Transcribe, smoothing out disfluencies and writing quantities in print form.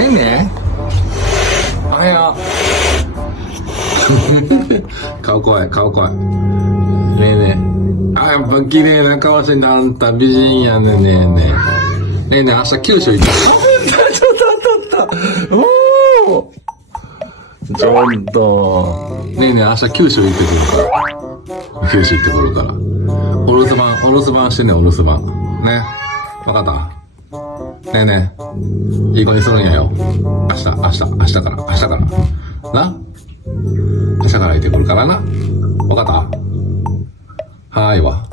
ねえねえ。おはよう。顔怖い、顔怖い。ねえねえ。あ、やっぱ綺麗な顔してんだ。あんた美人やね。ねえねえ。ねえねえ、明日九州行った。ちょっと、あった。おお。ちょっと。ねえねえ、明日九州行ってくるから。九州行ってくるから。お留守番してね、お留守番。ね。わかった。ねえねえ。いい子にするんやよ。明日から。な。明日から行ってくるからな。わかった。はーいわ。